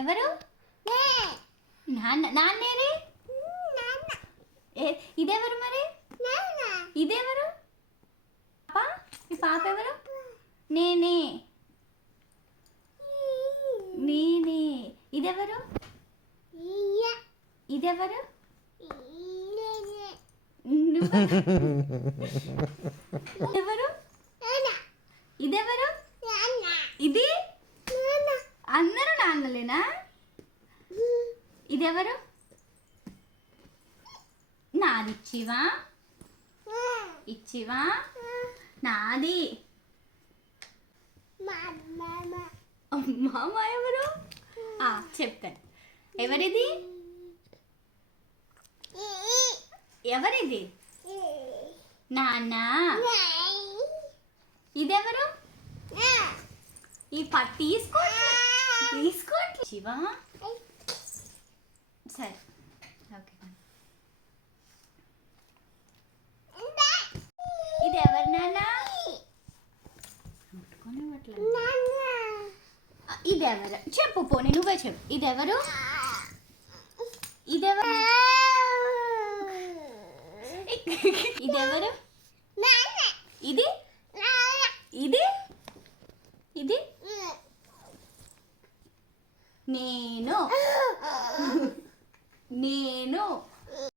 ఎవరు? నాన్న. నాన్నేరే? ఇదెవరు మరి? ఇదెవరు? పాప? ఈ పాప ఎవరు? నేనే. నేనే. ఇదెవరు? ఇదెవరు? ఎవరు? ఇదెవరు? ఇది అందరూ నాన్నలేనా? ఇదెవరు? నాది ఇచ్చివా? ఇచ్చివా? నాది. అమ్మ ఎవరు? చెప్తాను. ఎవరిది? ఎవరిది? నాన్న. ఇదెవరు? ఈ తీసుకోండి శివ. సరే ఓకే. ఇది ఎవరు నాన్న? ఇదెవరు? చెప్పు పోనీ నువ్వే చెప్పు. ఇదెవరు? ఇదెవరు? ఇదెవరు? ఇది ఇది ఇది నేను.